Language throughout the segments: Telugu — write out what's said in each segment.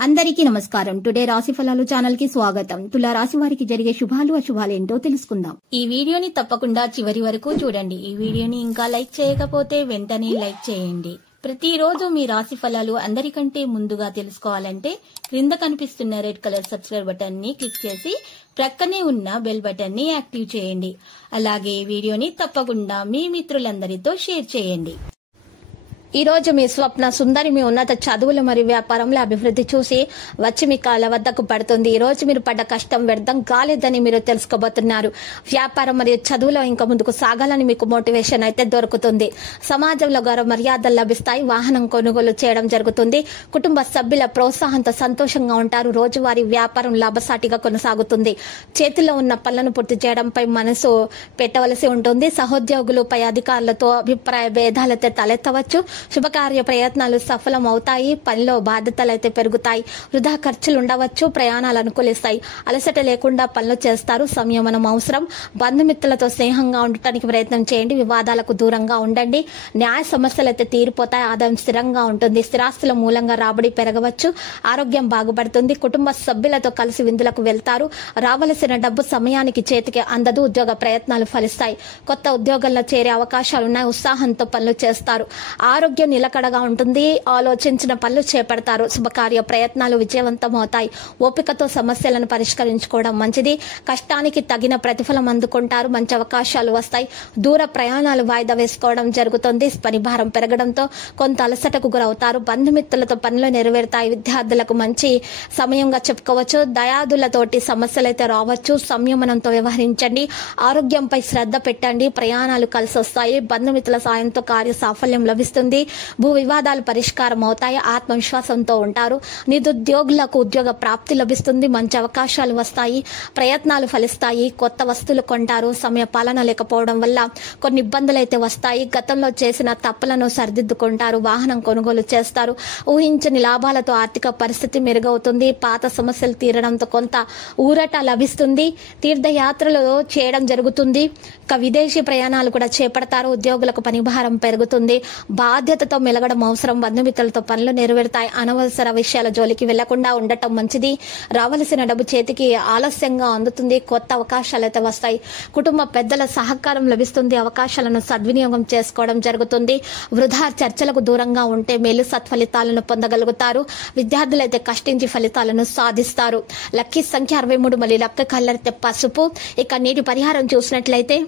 అందరికీ నమస్కారం. టుడే రాశి ఫలాలు ఛానల్ కి స్వాగతం. తులా రాశి వారికి జరిగే శుభాలు అశుభాలు ఏంటో తెలుసుకుందాం. ఈ వీడియోని తప్పకుండా చివరి వరకు చూడండి. ఈ వీడియోని ఇంకా లైక్ చేయకపోతే వెంటనే లైక్ చేయండి. ప్రతిరోజు మీ రాశి ఫలాలు అందరికంటే ముందుగా తెలుసుకోవాలంటే క్రింద కనిపిస్తున్న రెడ్ కలర్ సబ్స్క్రైబ్ బటన్ ని క్లిక్ చేసి ప్రక్కనే ఉన్న బెల్ బటన్ ని యాక్టివ్ చేయండి. అలాగే వీడియోని తప్పకుండా మీ మిత్రులందరితో షేర్ చేయండి. ఈ రోజు మీ స్వప్న సుందరి మీ ఉన్నత చదువులు మరియు వ్యాపారంలో అభివృద్ధి చూసి వచ్చి మీ కాళ్ళ వద్దకు పడుతుంది. ఈ రోజు మీరు పడ్డ కష్టం వ్యర్థం కాలేదని మీరు తెలుసుకోబోతున్నారు. వ్యాపారం మరియు చదువులో ఇంకా ముందుకు సాగాలని మీకు మోటివేషన్ అయితే దొరుకుతుంది. సమాజంలో గౌరవ మర్యాదలు లభిస్తాయి. వాహనం కొనుగోలు చేయడం జరుగుతుంది. కుటుంబ సభ్యుల ప్రోత్సాహంతో సంతోషంగా ఉంటారు. రోజువారీ వ్యాపారం లాభసాటిగా కొనసాగుతుంది. చేతిలో ఉన్న పనులను పూర్తి చేయడంపై మనసు పెట్టవలసి ఉంటుంది. సహోద్యోగులు పై అధికారులతో అభిప్రాయ భేదాలైతే తలెత్తవచ్చు. శుభకార్య ప్రయత్నాలు సఫలం అవుతాయి. పనిలో బాధ్యతలు అయితే పెరుగుతాయి. వృధా ఖర్చులు ఉండవచ్చు. ప్రయాణాలు అనుకూలిస్తాయి. అలసట లేకుండా పనులు చేస్తారు. సంయమనం అవసరం. బంధుమిత్రులతో స్నేహంగా ఉండటానికి ప్రయత్నం చేయండి. వివాదాలకు దూరంగా ఉండండి. న్యాయ సమస్యలు అయితే తీరిపోతాయి. ఆదాయం స్థిరంగా ఉంటుంది. స్థిరాస్తుల మూలంగా రాబడి పెరగవచ్చు. ఆరోగ్యం బాగుపడుతుంది. కుటుంబ సభ్యులతో కలిసి విందులకు వెళ్తారు. రావలసిన డబ్బు సమయానికి చేతికి అందదు. ఉద్యోగ ప్రయత్నాలు ఫలిస్తాయి. కొత్త ఉద్యోగంలో చేరే అవకాశాలున్నాయి. ఉత్సాహంతో పనులు చేస్తారు. ఆరోగ్యం నిలకడగా ఉంటుంది. ఆలోచించిన పనులు చేపడతారు. శుభకార్య ప్రయత్నాలు విజయవంతమవుతాయి. ఓపికతో సమస్యలను పరిష్కరించుకోవడం మంచిది. కష్టానికి తగిన ప్రతిఫలం అందుకుంటారు. మంచి అవకాశాలు వస్తాయి. దూర ప్రయాణాలు వాయిదా వేసుకోవడం జరుగుతుంది. పని భారం పెరగడంతో కొంత అలసటకు గురవుతారు. బంధుమిత్రులతో పనులు నెరవేరుతాయి. విద్యార్థులకు మంచి సమయంగా చెప్పుకోవచ్చు. దయాదులతోటి సమస్యలైతే రావచ్చు. సంయమనంతో వ్యవహరించండి. ఆరోగ్యంపై శ్రద్ధ పెట్టండి. ప్రయాణాలు కలిసి వస్తాయి. బంధుమిత్రుల సాయంతో కార్య సాఫల్యం లభిస్తుంది. భూ వివాదాలు పరిష్కారం అవుతాయి. ఆత్మవిశ్వాసంతో ఉంటారు. నిరుద్యోగులకు ఉద్యోగ ప్రాప్తి లభిస్తుంది. మంచి అవకాశాలు వస్తాయి. ప్రయత్నాలు ఫలిస్తాయి. కొత్త వస్తువులు కొంటారు. సమయ పాలన లేకపోవడం వల్ల కొన్ని ఇబ్బందులు అయితే వస్తాయి. గతంలో చేసిన తప్పులను సరిదిద్దుకుంటారు. వాహనం కొనుగోలు చేస్తారు. ఊహించని లాభాలతో ఆర్థిక పరిస్థితి మెరుగవుతుంది. పాత సమస్యలు తీరడంతో కొంత ఊరట లభిస్తుంది. తీర్థయాత్రలు చేయడం జరుగుతుంది. విదేశీ ప్రయాణాలు కూడా చేపడతారు. ఉద్యోగులకు పని భారం పెరుగుతుంది. బాధ్యతతో మెలగడం అవసరం. బంధుమిత్రులతో పనులు నెరవేరుతాయి. అనవసర విషయాల జోలికి వెళ్లకుండా ఉండటం మంచిది. రావలసిన డబ్బు చేతికి ఆలస్యంగా అందుతుంది. కొత్త అవకాశాలు అయితే వస్తాయి. కుటుంబ పెద్దల సహకారం లభిస్తుంది. అవకాశాలను సద్వినియోగం చేసుకోవడం జరుగుతుంది. వృధా చర్చలకు దూరంగా ఉంటే మేలు సత్ఫలితాలను పొందగలుగుతారు. విద్యార్థులైతే కష్టించి ఫలితాలను సాధిస్తారు. లక్కీ సంఖ్య 63 మరియు లక్క కలర్ అయితే పసుపు. ఇక నీటి పరిహారం చూసినట్లయితే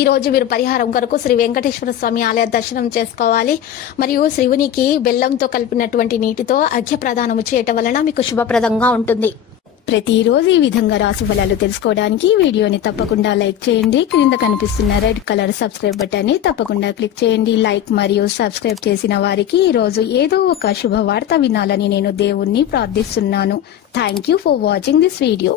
ఈ రోజు మీరు పరిహారం కొరకు శ్రీ వెంకటేశ్వర స్వామి ఆలయ దర్శనం చేసుకోవాలి. మరియు శివునికి బెల్లంతో కలిపినటువంటి నీటితో అర్ఘ్య ప్రదానము చేయటం వలన మీకు శుభప్రదంగా ఉంటుంది. ప్రతిరోజు ఈ విధంగా రాశి ఫలాలు తెలుసుకోవడానికి వీడియోని తప్పకుండా లైక్ చేయండి. క్రింద కనిపిస్తున్న రెడ్ కలర్ సబ్స్క్రైబ్ బటన్ ని తప్పకుండా క్లిక్ చేయండి. లైక్ మరియు సబ్స్క్రైబ్ చేసిన వారికి ఈ రోజు ఏదో ఒక శుభవార్త వినాలని నేను దేవుణ్ణి ప్రార్థిస్తున్నాను. Thank you for watching this video.